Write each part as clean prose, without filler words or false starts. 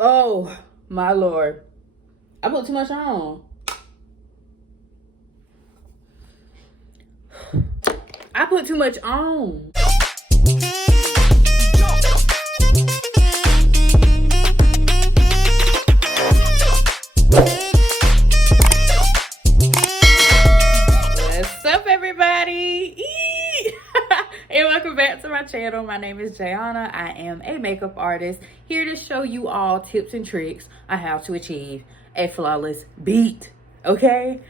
Oh my Lord. I put too much on. I put too much on. What's up, everybody? And welcome back to my channel. My name is Jayana. I am a makeup artist here to show you all tips and tricks on how to achieve a flawless beat. Okay,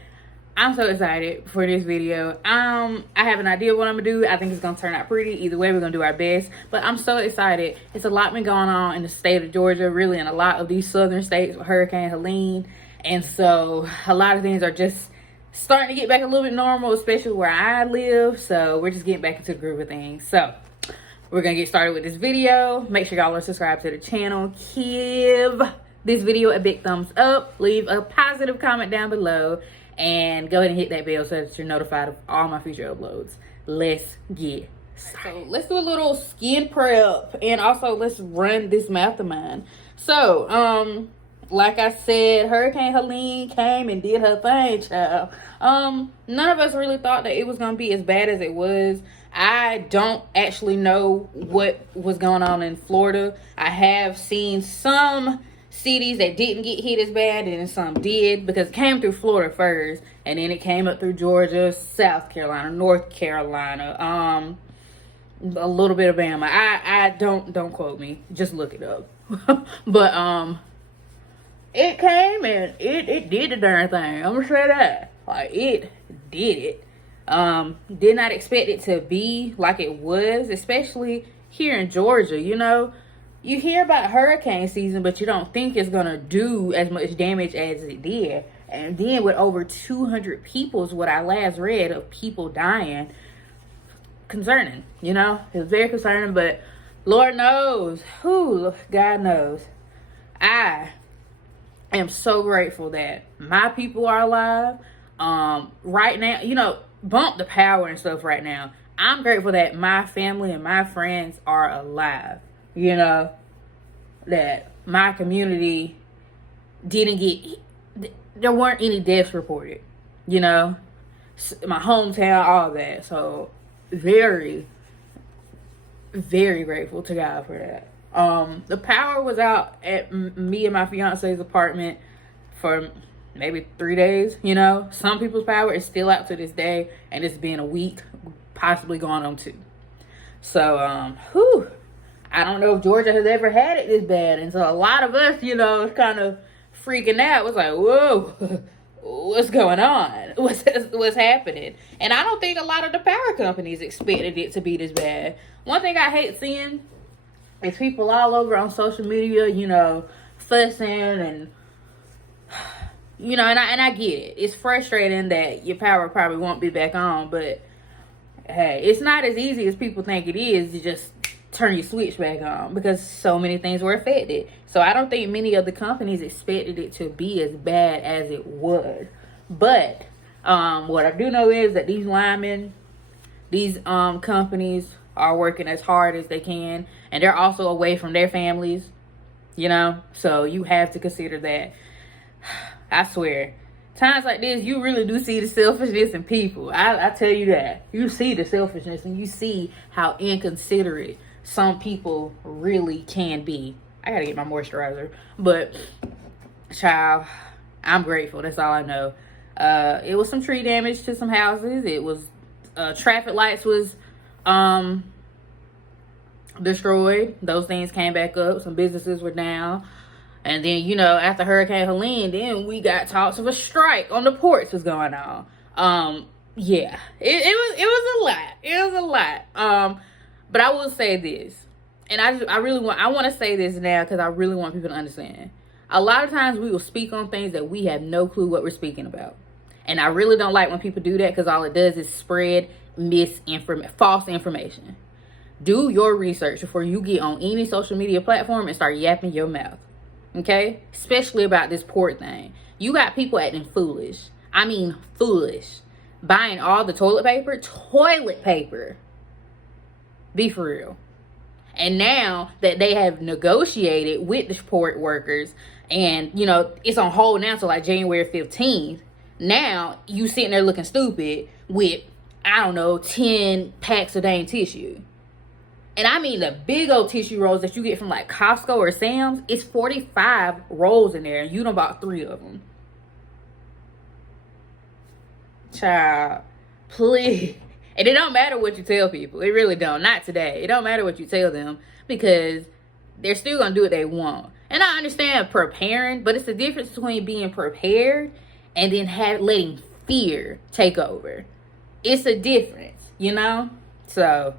I'm so excited for this video. I have an idea of what I'm gonna do. I think it's gonna turn out pretty. Either way, we're gonna do our best, but I'm so excited. It's a lot been going on in the state of Georgia, really, in a lot of these southern states with Hurricane Helene, and so a lot of things are just starting to get back a little bit normal, especially where I live. So we're just getting back into the groove of things. So we're gonna get started with this video. Make sure y'all are subscribed to the channel. Give this video a big thumbs up, leave a positive comment down below, and go ahead and hit that bell so that you're notified of all my future uploads. Let's get started. So let's do a little skin prep, and also let's run this mouth of mine. So like I said, Hurricane Helene came and did her thing, child. None of us really thought that it was gonna be as bad as it was. I don't actually know what was going on in Florida. I have seen some cities that didn't get hit as bad and some did, because it came through Florida first and then it came up through Georgia, South Carolina, North Carolina, a little bit of Bama. I don't quote me, just look it up. But it came and it did the darn thing. I'm gonna say that. Like, it did it. Did not expect it to be like it was, especially here in Georgia. You know, you hear about hurricane season, but you don't think it's gonna do as much damage as it did. And then with over 200 people is what I last read of people dying. Concerning, you know, it was very concerning, but Lord knows, God knows. I am so grateful that my people are alive. Right now, you know, bump the power and stuff right now. I'm grateful that my family and my friends are alive. You know, that my community didn't get, there weren't any deaths reported. You know, my hometown, all that. So very, very grateful to God for that. The power was out at me and my fiance's apartment for maybe 3 days. You know, some people's power is still out to this day, and it's been a week, possibly going on 2. So I don't know if Georgia has ever had it this bad, and so a lot of us, you know, is kind of freaking out. It was like, whoa, what's going on? What's happening? And I don't think a lot of the power companies expected it to be this bad. One thing I hate seeing is people all over on social media, you know, fussing and, you know, and I get it. It's frustrating that your power probably won't be back on, but hey, it's not as easy as people think it is to just turn your switch back on, because so many things were affected. So I don't think many of the companies expected it to be as bad as it was. But what I do know is that these linemen, these companies are working as hard as they can, and they're also away from their families, you know, so you have to consider that. I swear, times like this, you really do see the selfishness in people. I tell you that. You see the selfishness, and you see how inconsiderate some people really can be. I gotta get my moisturizer, but child, I'm grateful. That's all I know. It was some tree damage to some houses. It was traffic lights was destroyed. Those things came back up. Some businesses were down. And then, you know, after Hurricane Helene, then we got talks of a strike on the ports was going on. Yeah, it was a lot. It was a lot. But I will say this, and I want to say this now, because I really want people to understand. A lot of times we will speak on things that we have no clue what we're speaking about. And I really don't like when people do that, because all it does is spread false information. Do your research before you get on any social media platform and start yapping your mouth. Okay? Especially about this port thing. You got people acting foolish. I mean foolish. Buying all the toilet paper. Be for real. And now that they have negotiated with the support workers, and you know it's on hold now till like January 15th, now you sitting there looking stupid with, I don't know, 10 packs of dang tissue. And I mean the big old tissue rolls that you get from like Costco or Sam's. It's 45 rolls in there, and you done bought 3 of them. Child, please. And it don't matter what you tell people. It really don't. Not today. It don't matter what you tell them, because they're still gonna do what they want. And I understand preparing, but it's the difference between being prepared and then letting fear take over. It's a difference, you know? So,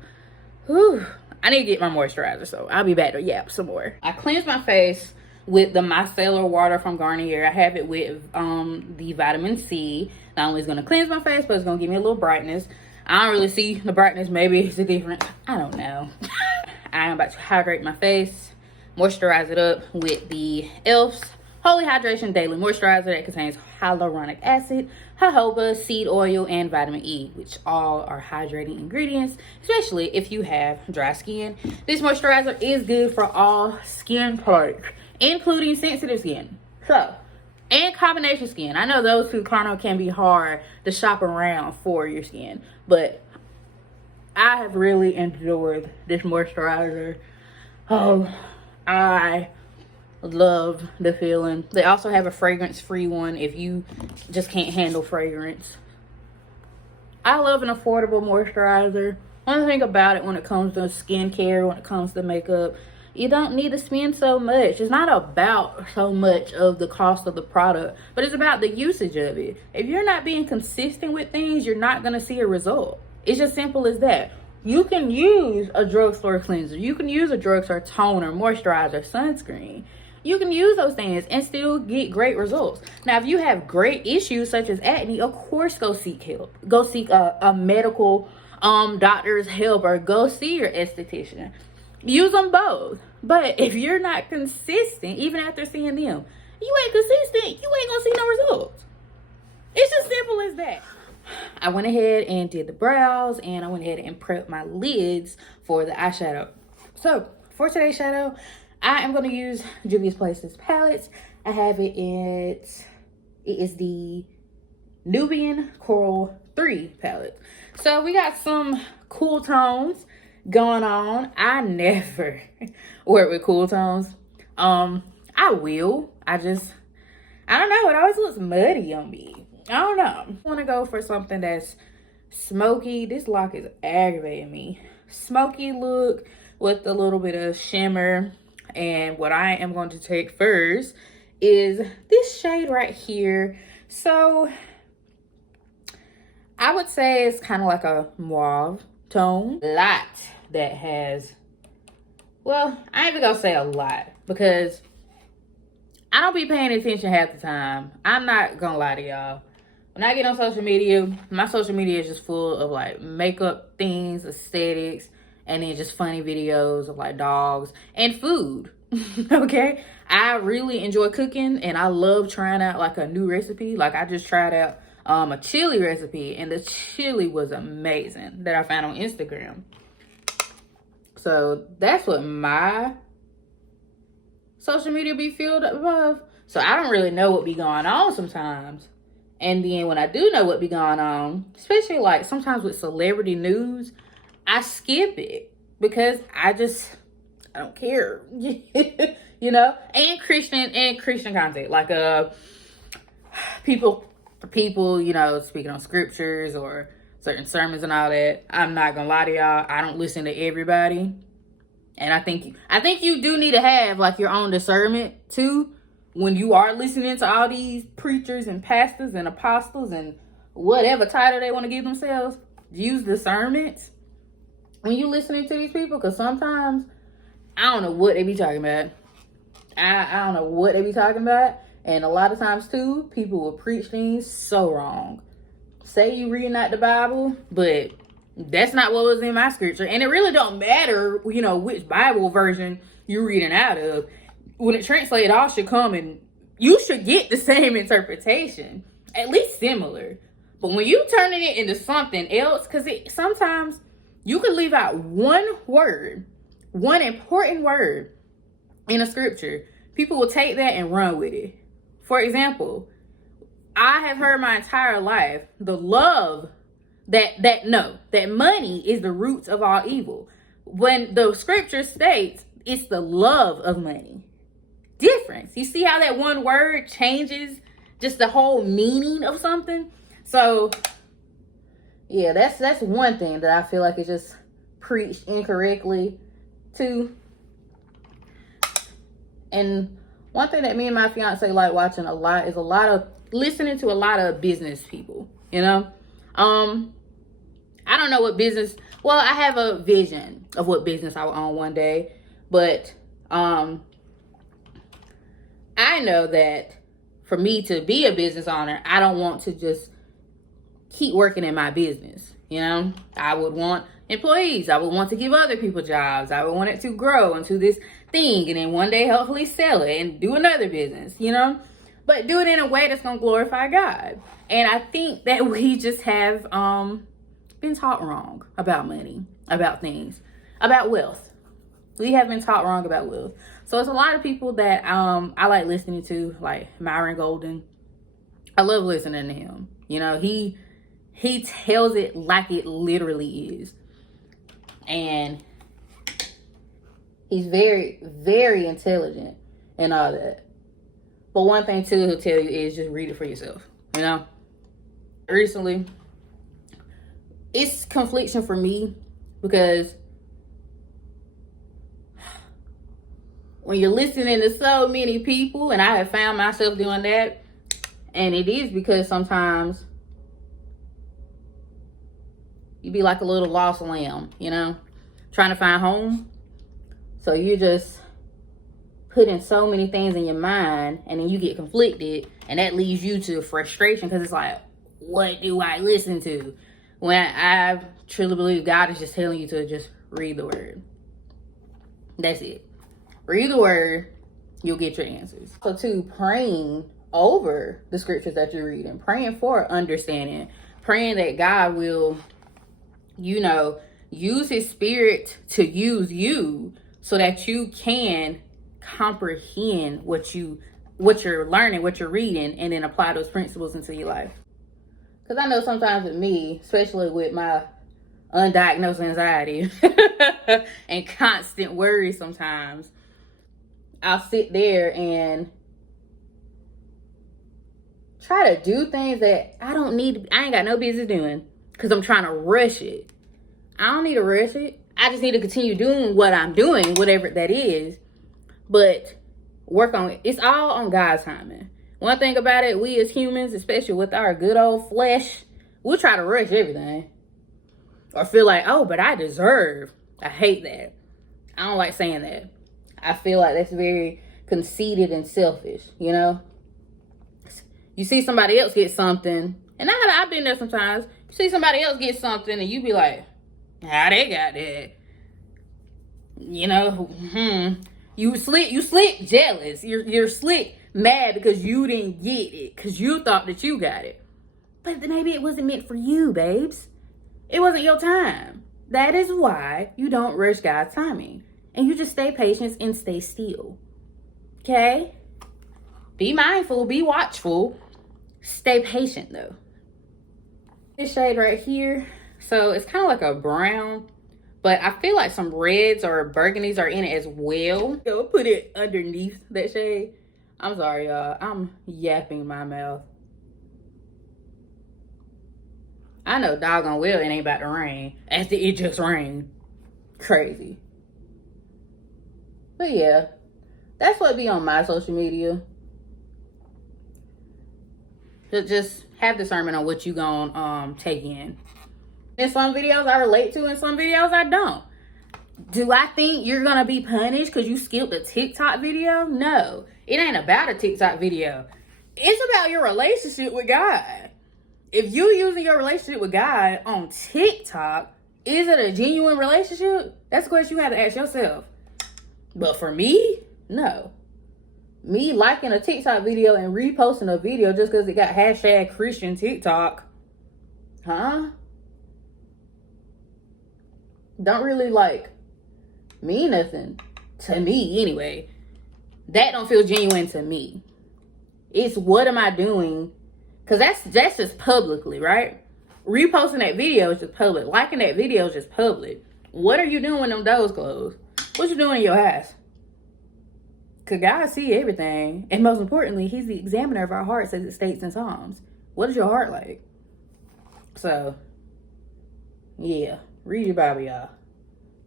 whew, I need to get my moisturizer, so I'll be back to yap some more. I cleansed my face with the Micellar water from Garnier. I have it with the vitamin C. Not only is it gonna cleanse my face, but it's gonna give me a little brightness. I don't really see the brightness. Maybe it's a difference. I don't know. I am about to hydrate my face, moisturize it up with the e.l.f.'s Holy Hydration Daily Moisturizer that contains hyaluronic acid, jojoba, seed oil, and vitamin E, which all are hydrating ingredients, especially if you have dry skin. This moisturizer is good for all skin types, including sensitive skin. So, and combination skin. I know those two kind of can be hard to shop around for your skin, but I have really enjoyed this moisturizer. Oh, I love the feeling. They also have a fragrance-free one if you just can't handle fragrance. I love an affordable moisturizer. One thing about it when it comes to skincare, when it comes to makeup, you don't need to spend so much. It's not about so much of the cost of the product, but it's about the usage of it. If you're not being consistent with things, you're not going to see a result. It's just simple as that. You can use a drugstore cleanser. You can use a drugstore toner, moisturizer, sunscreen. You can use those things and still get great results. Now, if you have great issues such as acne, of course, go seek help. Go seek a medical doctor's help, or go see your esthetician. Use them both. But if you're not consistent, even after seeing them, you ain't consistent, you ain't gonna see no results. It's as simple as that. I went ahead and did the brows, and I went ahead and prepped my lids for the eyeshadow. So for today's shadow, I am going to use Juvia's Place's palettes. I have it is the Nubian Coral 3 palette. So we got some cool tones going on. I never work with cool tones. I will. I don't know. It always looks muddy on me. I don't know. I want to go for something that's smoky. This lock is aggravating me. Smoky look with a little bit of shimmer. And what I am going to take first is this shade right here. So I would say it's kind of like a mauve tone. A lot that has, well, I ain't even gonna say a lot because I don't be paying attention half the time. I'm not gonna lie to y'all. When I get on social media, my social media is just full of like makeup things, aesthetics, and then just funny videos of like dogs and food. Okay, I really enjoy cooking, and I love trying out like a new recipe. Like I just tried out a chili recipe, and the chili was amazing that I found on Instagram. So that's what my social media be filled up of. So I don't really know what be going on sometimes. And then when I do know what be going on, especially like sometimes with celebrity news, I skip it because I don't care. You know? And Christian content. Like people, you know, speaking on scriptures or certain sermons and all that. I'm not gonna lie to y'all, I don't listen to everybody. And I think you do need to have like your own discernment too. When you are listening to all these preachers and pastors and apostles and whatever title they want to give themselves, use discernment when you listening to these people, because sometimes I don't know what they be talking about. I don't know what they be talking about. And a lot of times too, people will preach things so wrong. Say you reading out the Bible, but that's not what was in my scripture. And it really don't matter, you know, which Bible version you're reading out of. When it translates, it all should come and you should get the same interpretation, at least similar. But when you turning it into something else, because sometimes you could leave out one word one important word in a scripture, people will take that and run with it. For example, I have heard my entire life the love that money is the roots of all evil. When the scripture states it's the love of money. Difference. You see how that one word changes just the whole meaning of something? So yeah, that's one thing that I feel like is just preached incorrectly too. And one thing that me and my fiance like watching a lot is listening to a lot of business people, you know? I don't know what business, well, I have a vision of what business I will own one day, but I know that for me to be a business owner, I don't want to just keep working in my business, you know? I would want employees. I would want to give other people jobs. I would want it to grow into this thing and then one day hopefully sell it and do another business, you know? But do it in a way that's going to glorify God. And I think that we just have been taught wrong about money, about things, about wealth. We have been taught wrong about wealth. So it's a lot of people that I like listening to, like Myron Golden. I love listening to him. You know, he tells it like it literally is. And he's very, very intelligent and all that. But one thing too he'll tell you is just read it for yourself, you know? Recently, it's confliction for me because when you're listening to so many people, and I have found myself doing that, and it is because sometimes you be like a little lost lamb, you know, trying to find home. So you just putting so many things in your mind, and then you get conflicted, and that leads you to frustration because it's like, what do I listen to? When I truly believe God is just telling you to just read the word. That's it. Read the word, you'll get your answers. So too, praying over the scriptures that you're reading, praying for understanding, praying that God will, you know, use his spirit to use you so that you can comprehend what you're learning, what you're reading, and then apply those principles into your life. Because I know sometimes with me, especially with my undiagnosed anxiety and constant worry sometimes, I'll sit there and try to do things that I ain't got no business doing because I'm trying to rush it. I don't need to rush it. I just need to continue doing what I'm doing, whatever that is. But work on it. It's all on God's timing. One thing about it, we as humans, especially with our good old flesh, we'll try to rush everything. Or feel like, oh, but I deserve. I hate that. I don't like saying that. I feel like that's very conceited and selfish, you know? You see somebody else get something, and I've been there sometimes. You see somebody else get something, and you be like, how they got that? You know, You slick jealous. You're slick mad because you didn't get it, because you thought that you got it. But maybe it wasn't meant for you, babes. It wasn't your time. That is why you don't rush God's timing. And you just stay patient and stay still. Okay? Be mindful, be watchful. Stay patient though. This shade right here, so it's kind of like a brown, but I feel like some reds or burgundies are in it as well. So we'll put it underneath that shade. I'm sorry, y'all. I'm yapping my mouth. I know doggone well it ain't about to rain after it just rained. Crazy. But yeah, that's what be on my social media. Just have discernment on what you gonna take in. In some videos I relate to, in some videos I don't. Do I think you're gonna be punished because you skipped a TikTok video? No, it ain't about a TikTok video. It's about your relationship with God. If you're using your relationship with God on TikTok, is it a genuine relationship? That's a question you have to ask yourself. But for me, no. Me liking a TikTok video and reposting a video just because it got hashtag Christian TikTok, huh? Don't really like mean nothing to me anyway. That don't feel genuine to me. It's what am I doing? Because that's just publicly, right? Reposting that video is just public. Liking that video is just public. What are you doing when them doors closed? What you doing in your house? Because God see everything. And most importantly, he's the examiner of our hearts, as it states in Psalms. What is your heart like? So, yeah. Read your Bible, y'all.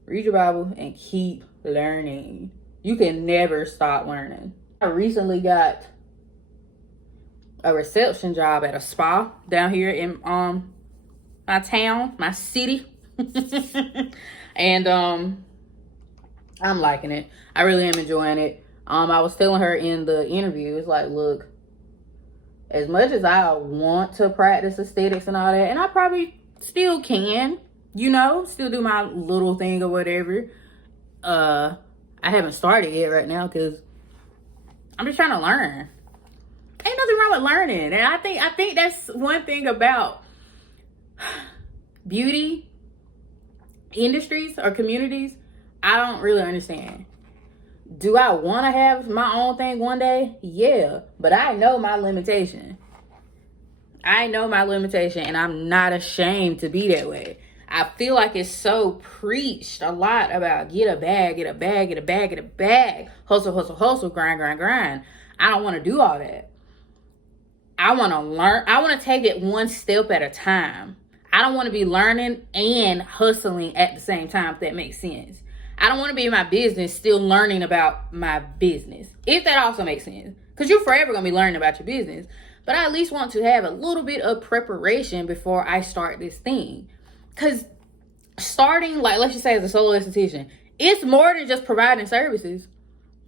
Read your Bible and keep learning. You can never stop learning. I recently got a reception job at a spa down here in my town, my city. And I'm liking it. I really am enjoying it. I was telling her in the interview, it's like, look, as much as I want to practice aesthetics and all that, and I probably still can, you know, still do my little thing or whatever. I haven't started yet right now because I'm just trying to learn. Ain't nothing wrong with learning. And I think that's one thing about beauty industries or communities I don't really understand. Do I want to have my own thing one day? Yeah, but I know my limitation. I know my limitation, and I'm not ashamed to be that way. I feel like it's so preached a lot about get a bag, get a bag, get a bag, get a bag. Hustle, hustle, hustle, grind, grind, grind. I don't want to do all that. I want to learn. I want to take it one step at a time. I don't want to be learning and hustling at the same time, if that makes sense. I don't want to be in my business still learning about my business, if that also makes sense. Because you're forever going to be learning about your business. But I at least want to have a little bit of preparation before I start this thing. Because starting, like, let's just say as a solo esthetician, it's more than just providing services.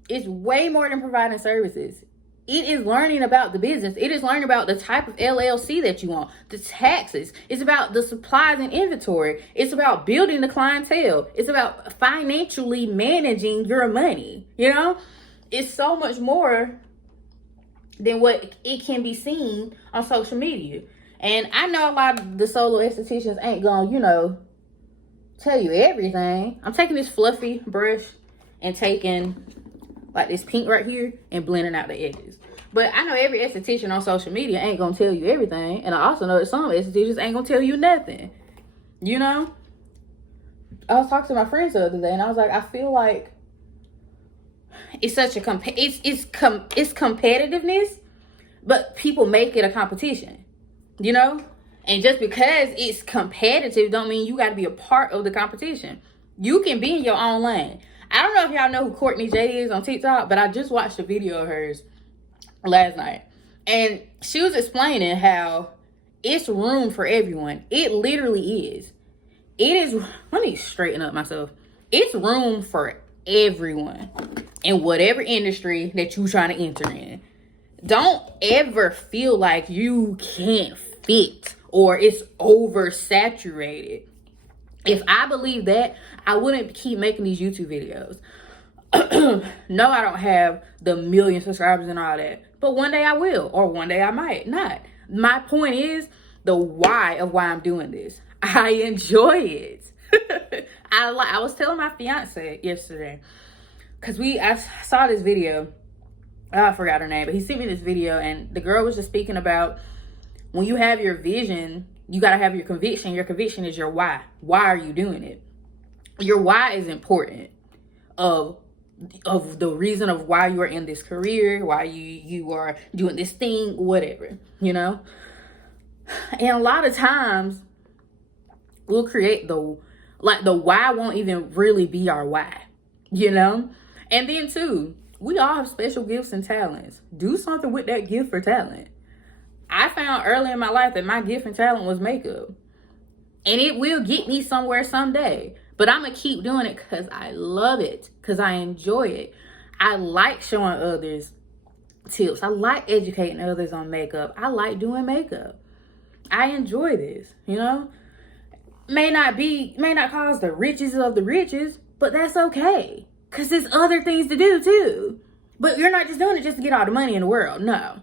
It's way more than providing services. It is learning about the business. It is learning about the type of LLC that you want, the taxes. It's about the supplies and inventory. It's about building the clientele. It's about financially managing your money. You know, it's so much more than what it can be seen on social media. And I know a lot of the solo estheticians ain't gonna, you know, tell you everything. I'm taking this fluffy brush and taking like this pink right here and blending out the edges. But I know every esthetician on social media ain't gonna tell you everything. And I also know that some estheticians ain't gonna tell you nothing. You know? I was talking to my friends the other day and I was like, I feel like it's such a it's competitiveness, but people make it a competition. You know? And just because it's competitive don't mean you gotta be a part of the competition. You can be in your own lane. I don't know if y'all know who Courtney J is on TikTok, but I just watched a video of hers last night. And she was explaining how it's room for everyone. It literally is. It is, let me straighten up myself. It's room for everyone in whatever industry that you're trying to enter in. Don't ever feel like you can't fit or it's oversaturated. If I believe that, I wouldn't keep making these YouTube videos. No, I don't have the million subscribers and all that. But one day I will, or one day I might not. My point is the why of why I'm doing this. I enjoy it. I was telling my fiance yesterday, because I saw this video. I forgot her name, but he sent me this video, and the girl was just speaking about when you have your vision, you got to have your conviction. Your conviction is your why. Why are you doing it? Your why is important of the reason of why you are in this career, why you are doing this thing, whatever, you know? And a lot of times we'll create the why won't even really be our why, you know? And then too, we all have special gifts and talents. Do something with that gift or talent. I found early in my life that my gift and talent was makeup. And it will get me somewhere someday. But I'm going to keep doing it because I love it. Because I enjoy it. I like showing others tips. I like educating others on makeup. I like doing makeup. I enjoy this, you know. May not cause the riches of the riches, but that's okay. Because there's other things to do too. But you're not just doing it just to get all the money in the world. No.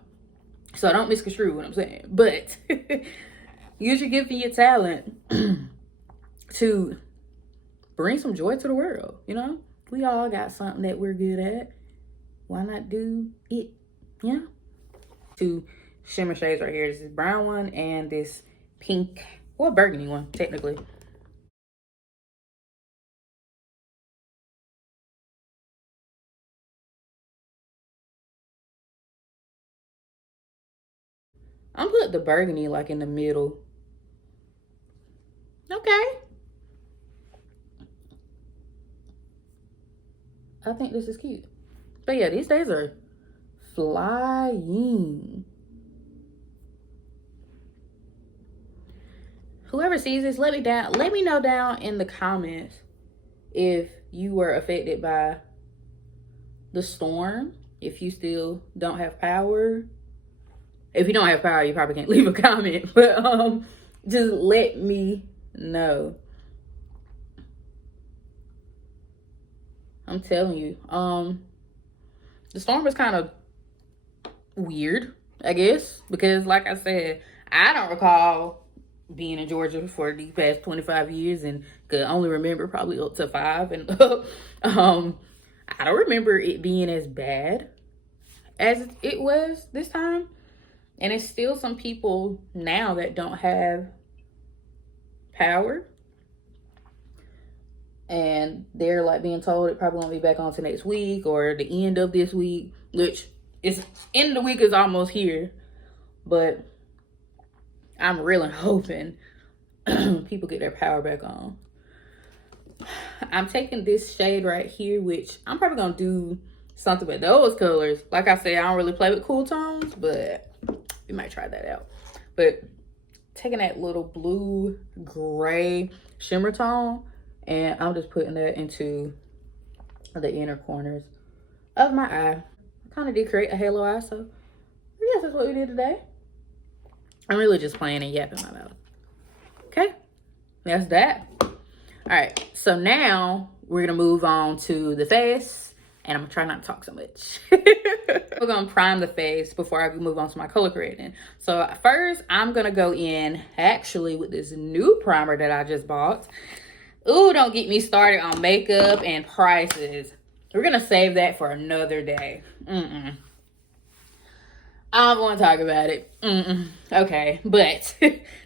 So don't misconstrue what I'm saying. But use your gift and your talent to bring some joy to the world, you know? We all got something that we're good at. Why not do it? Yeah. Two shimmer shades right here. This is brown one and this pink, or burgundy one, technically. I'm put the burgundy like in the middle. Okay. I think this is cute. But yeah, these days are flying. Whoever sees this, let me know down in the comments if you were affected by the storm, if you still don't have power. If you don't have power, you probably can't leave a comment, but just let me know. I'm telling you, the storm was kind of weird, I guess, because like I said, I don't recall being in Georgia for the past 25 years and could only remember probably up to 5, and I don't remember it being as bad as it was this time. And it's still some people now that don't have power, and they're like being told it probably won't be back on to next week or the end of this week, which is end of the week is almost here. But I'm really hoping people get their power back on. I'm taking this shade right here, which I'm probably gonna do something with those colors. Like I said, I don't really play with cool tones, but we might try that out. But taking that little blue gray shimmer tone, and I'm just putting that into the inner corners of my eye. I kind of did create a halo eye, so I guess that's what we did today. I'm really just playing and yapping my mouth. Okay, that's that. All right, so now we're gonna move on to the face, and I'm gonna try not to talk so much. We're gonna prime the face before I move on to my color correcting. So first, I'm gonna go in actually with this new primer that I just bought. Ooh, don't get me started on makeup and prices. We're gonna save that for another day. I don't want to talk about it. Okay, but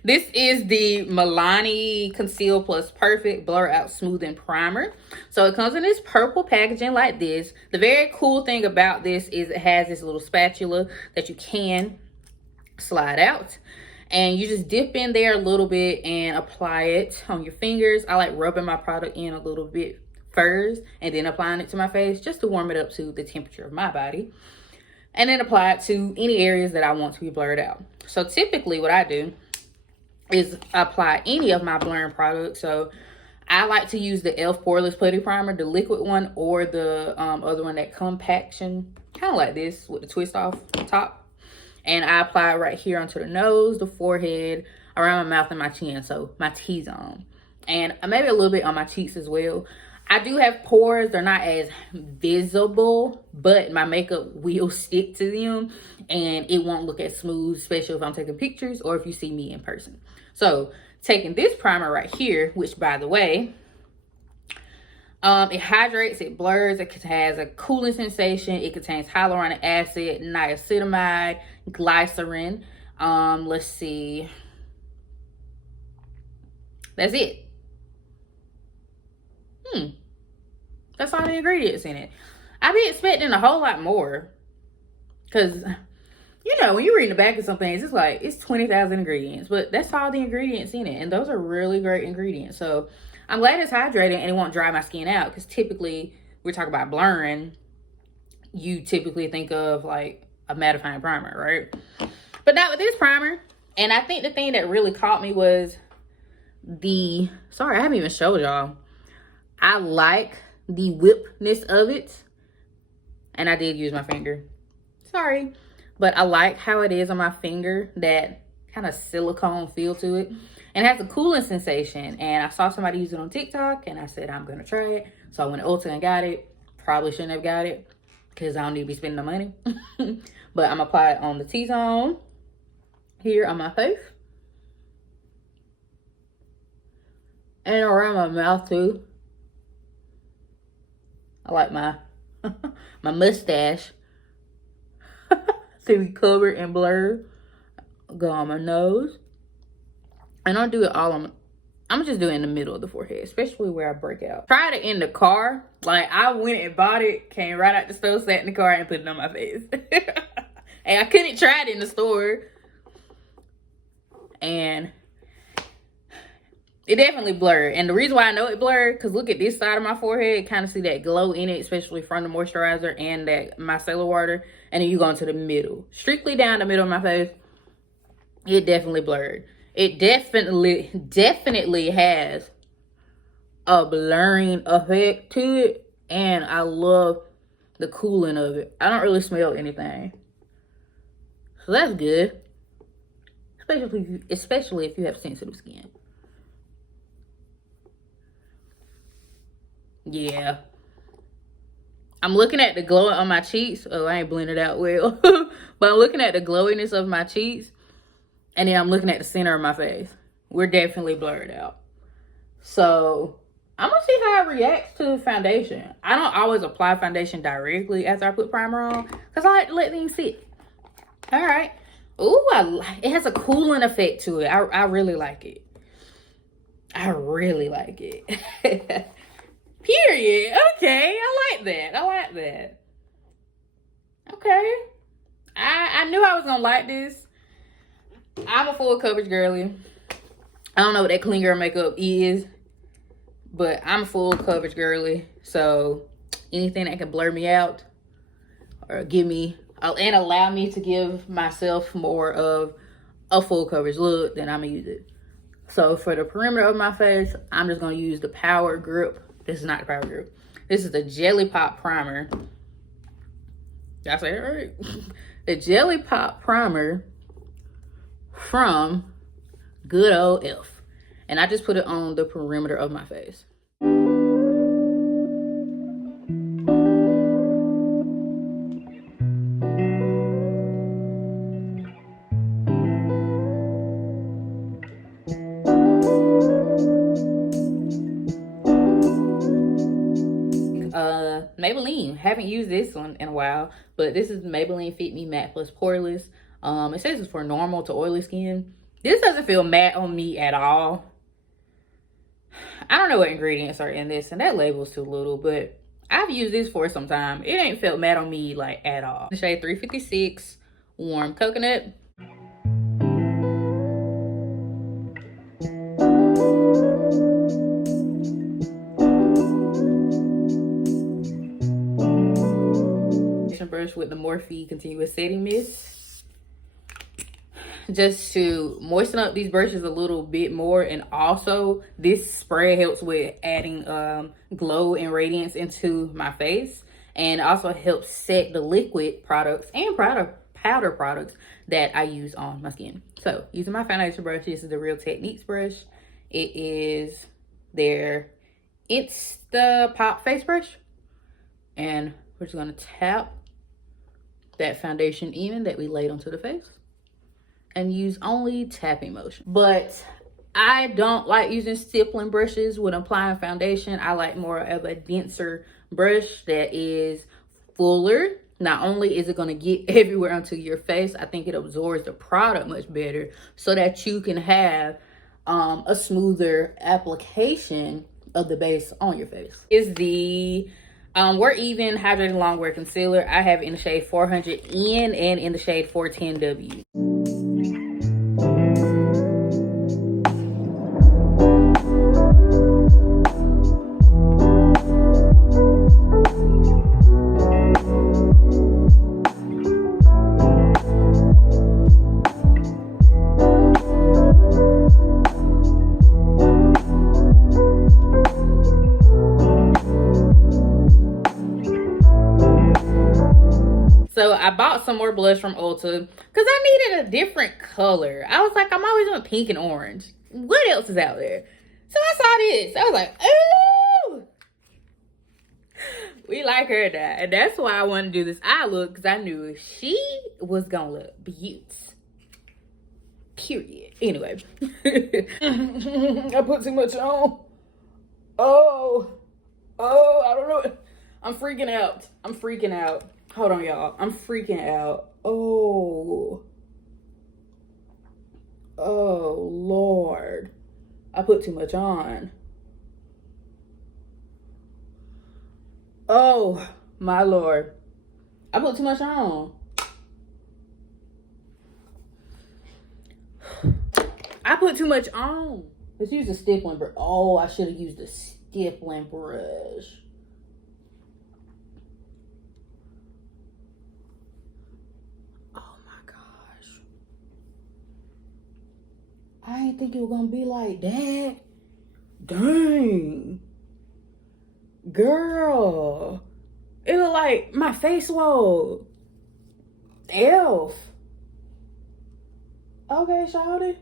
this is the Milani Conceal Plus Perfect Blur Out Smoothing Primer. So it comes in this purple packaging like this. The very cool thing about this is it has this little spatula that you can slide out. And you just dip in there a little bit and apply it on your fingers. I like rubbing my product in a little bit first and then applying it to my face just to warm it up to the temperature of my body. And then apply it to any areas that I want to be blurred out. So typically what I do is apply any of my blurring products. So I like to use the e.l.f. Poreless Putty Primer, the liquid one, or the other one, that compaction, kind of like this with the twist off top. And I apply it right here onto the nose, the forehead, around my mouth and my chin, so my T-zone. And maybe a little bit on my cheeks as well. I do have pores. They're not as visible, but my makeup will stick to them and it won't look as smooth, especially if I'm taking pictures or if you see me in person. So taking this primer right here, which by the way, it hydrates, it blurs, it has a cooling sensation, it contains hyaluronic acid, niacinamide, glycerin. Let's see. That's it. That's all the ingredients in it. I be expecting a whole lot more. Because, you know, when you read the back of some things, it's like, it's 20,000 ingredients. But that's all the ingredients in it. And those are really great ingredients. So, I'm glad it's hydrating and it won't dry my skin out. Because typically, we're talking about blurring. You typically think of, like, a mattifying primer, right? But not with this primer. And I think the thing that really caught me was the... Sorry, I haven't even showed y'all. I like the whipness of it. And I did use my finger. Sorry. But I like how it is on my finger. That kind of silicone feel to it. And it has a cooling sensation. And I saw somebody use it on TikTok. And I said, I'm going to try it. So I went to Ulta and got it. Probably shouldn't have got it. Because I don't need to be spending the money. But I'm going to apply it on the T-zone. Here on my face. And around my mouth too. I like my my mustache to be covered and blurred. Go on my nose. And I'll do it all on, I'm just doing it in the middle of the forehead, especially where I break out. Tried it in the car. Like, I went and bought it, came right out the store, sat in the car, and put it on my face. And I couldn't try it in the store. And it definitely blurred. And the reason why I know it blurred, because look at this side of my forehead, kind of see that glow in it, especially from the moisturizer and that micellar water. And then you go into the middle, strictly down the middle of my face. It definitely blurred. It definitely has a blurring effect to it. And I love the cooling of it. I don't really smell anything. So that's good. Especially if you have sensitive skin. Yeah. I'm looking at the glow on my cheeks. Oh, I ain't blended out well. But I'm looking at the glowiness of my cheeks. And then I'm looking at the center of my face. We're definitely blurred out. So I'm going to see how it reacts to foundation. I don't always apply foundation directly after I put primer on, because I like to let things sit. All right. Ooh, it has a cooling effect to it. I really like it. I really like it. Period. Okay, I like that. I like that. Okay. I knew I was going to like this. I'm a full coverage girly. I don't know what that clean girl makeup is, but I'm a full coverage girly. So anything that can blur me out or give me and allow me to give myself more of a full coverage look, then I'm gonna use it. So for the perimeter of my face, I'm just gonna use the Power Grip. This is not the Power Grip. This is the Jelly Pop Primer. Did I say it right? The Jelly Pop Primer from good old e.l.f. And I just put it on the perimeter of my face. Maybelline. Haven't used this one in a while, but this is Maybelline Fit Me Matte Plus Poreless. It says it's for normal to oily skin. This doesn't feel matte on me at all. I don't know what ingredients are in this, and that label's too little, but I've used this for some time. It ain't felt matte on me like at all. The shade 356 Warm Coconut. Brush with the Morphe Continuous Setting Mist, just to moisten up these brushes a little bit more. And also this spray helps with adding glow and radiance into my face, and also helps set the liquid products and powder products that I use on my skin. So using my foundation brush, this is the Real Techniques brush. It is their Insta Pop face brush, and we're just going to tap that foundation in that we laid onto the face and use only tapping motion. But I don't like using stippling brushes when applying foundation. I like more of a denser brush that is fuller. Not only is it going to get everywhere onto your face, I think it absorbs the product much better so that you can have a smoother application of the base on your face. Is the We're Even Hydrating Longwear Concealer. I have it in the shade 400N and in the shade 410W. So I bought some more blush from Ulta because I needed a different color. I was like, I'm always doing pink and orange. What else is out there? So I saw this. I was like, ooh, we like her that. And that's why I wanted to do this eye look, because I knew she was going to look beautiful. Period. Anyway. I put too much on. Oh, I don't know. I'm freaking out. I'm freaking out. Hold on, y'all. I'm freaking out. Oh. Oh, Lord. I put too much on. Oh, my Lord. I put too much on. I put too much on. Let's use the stippling brush. Oh, I should have used the stippling brush. Oh my gosh. I didn't think it was gonna be like that. Dang. Girl. It looked like my face swole. e.l.f. Okay, shawty.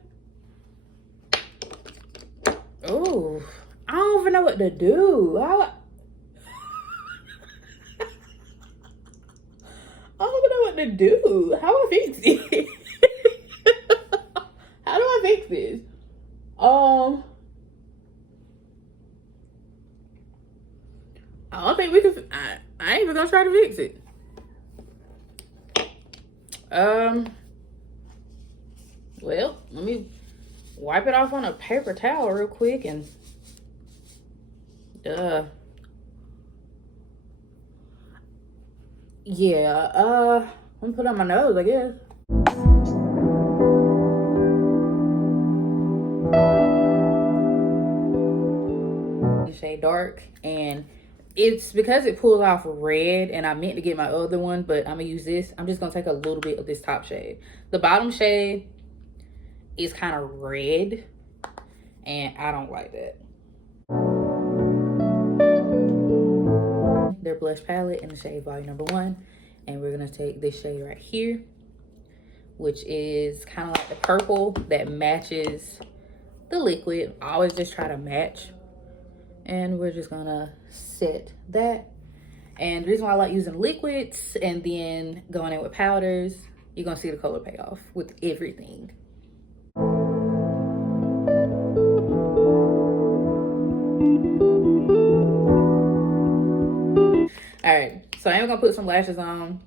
Oh, I don't even know what to do. I don't even know what to do. How do I fix it? How do I fix this? I don't think we can. I ain't even gonna try to fix it. Well, let me wipe it off on a paper towel real quick and yeah, I'm gonna put it on my nose, I guess. Shade dark, and it's because it pulls off red, and I meant to get my other one, but I'm gonna use this. I'm just gonna take a little bit of this top shade. The bottom shade is kind of red, and I don't like that. Their blush palette in the shade volume number 1, and we're gonna take this shade right here, which is kind of like the purple that matches the liquid. I always just try to match, and we're just gonna set that. And the reason why I like using liquids and then going in with powders, you're gonna see the color pay off with everything. All right, so I am gonna put some lashes on.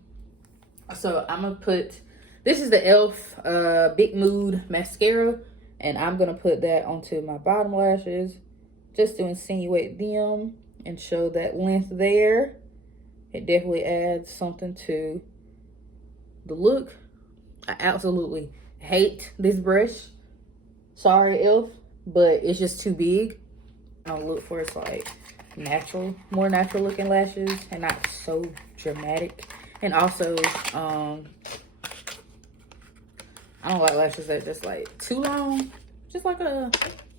So I'm gonna put, this is the e.l.f. Big Mood mascara, and I'm gonna put that onto my bottom lashes just to insinuate them and show that length there. It definitely adds something to the look. I absolutely hate this brush. Sorry, e.l.f., but it's just too big. I'll look for it's like natural, more natural looking lashes and not so dramatic. And also, I don't like lashes that just like too long. Just like a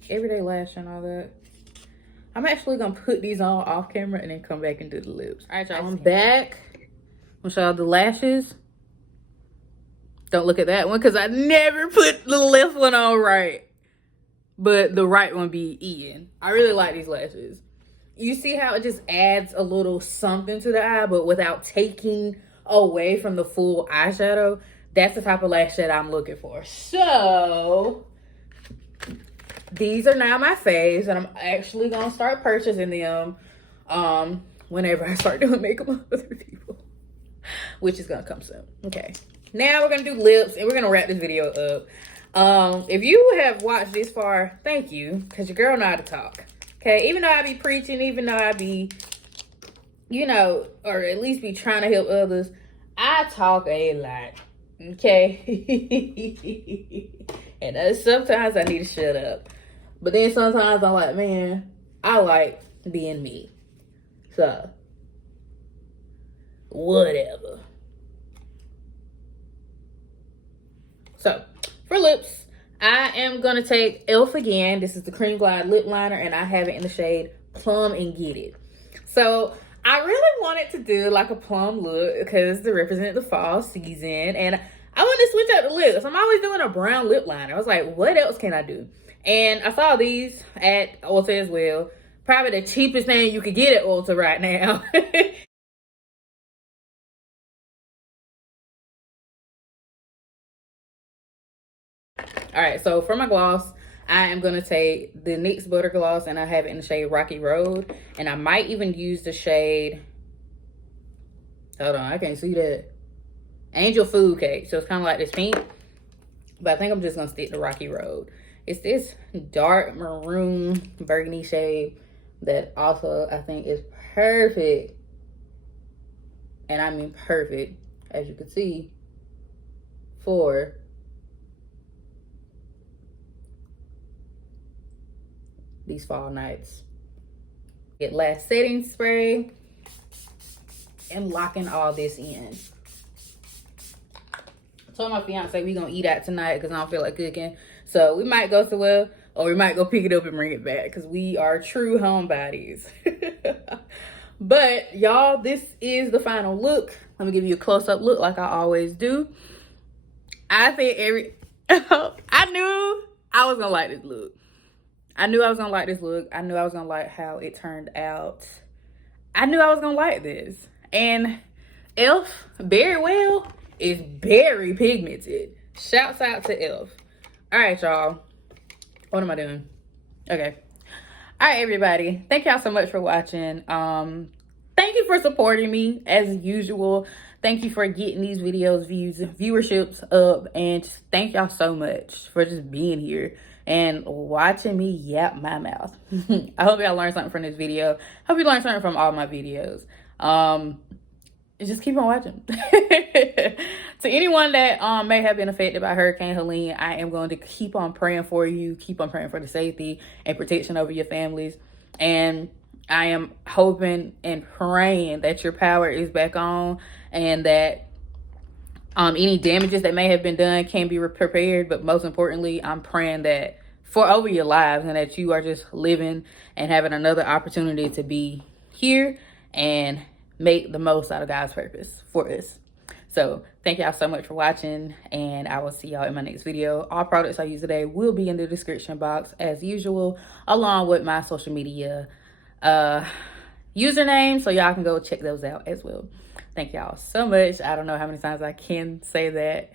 everyday lash and all that. I'm actually gonna put these on off camera and then come back and do the lips. All right, y'all, I'm back. I'm gonna show y'all the lashes. Don't look at that one because I never put the left one on right. But the right one be Ian. I really like these lashes. You see how it just adds a little something to the eye, but without taking away from the full eyeshadow. That's the type of lash that I'm looking for. So these are now my faves, and I'm actually gonna start purchasing them whenever I start doing makeup on other people, which is gonna come soon. Okay, now we're gonna do lips, and we're gonna wrap this video up. If you have watched this far, thank you, because your girl know how to talk. Okay, even though I be preaching, even though I be, you know, or at least be trying to help others, I talk a lot. Okay. And sometimes I need to shut up, but then sometimes I'm like, man, I like being me, so whatever. So for lips, I am gonna take e.l.f. again. This is the Cream Glide lip liner, and I have it in the shade Plum and Get It. So I really wanted to do like a plum look because to represent the fall season, and I wanted to switch up the lips. I'm always doing a brown lip liner. I was like, what else can I do? And I saw these at Ulta as well. Probably the cheapest thing you could get at Ulta right now. All right, so for my gloss, I am gonna take the NYX Butter Gloss, and I have it in the shade Rocky Road. And I might even use the shade Hold on, I can't see that. Angel Food Cake. So it's kind of like this pink. But I think I'm just going to stick to Rocky Road. It's this dark maroon burgundy shade that also I think is perfect. And I mean perfect, as you can see, for these fall nights. Get last setting spray and locking all this in. I told my fiance we gonna eat out tonight because I don't feel like cooking. So we might go somewhere or we might go pick it up and bring it back because we are true homebodies. But y'all, this is the final look. Let me give you a close-up look like I always do. I think I knew I was gonna like this look. I knew I was gonna like this look. I knew I was gonna like how it turned out. I knew I was gonna like this. And e.l.f. very well is very pigmented. Shouts out to e.l.f. All right, y'all. What am I doing? Okay. All right, everybody. Thank y'all so much for watching. Thank you for supporting me as usual. Thank you for getting these videos viewerships up, and just thank y'all so much for just being here and watching me yap my mouth. I hope y'all learned something from this video. Hope you learned something from all my videos. Just keep on watching. To anyone that may have been affected by Hurricane Helene, I am going to keep on praying for you. Keep on praying for the safety and protection over your families. And I am hoping and praying that your power is back on and that any damages that may have been done can be repaired. But most importantly, I'm praying that for over your lives and that you are just living and having another opportunity to be here and make the most out of God's purpose for us. So thank y'all so much for watching, and I will see y'all in my next video. All products I use today will be in the description box as usual, along with my social media username, so y'all can go check those out as well. Thank y'all so much. I don't know how many times I can say that,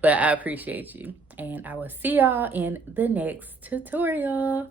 but I appreciate you, and I will see y'all in the next tutorial.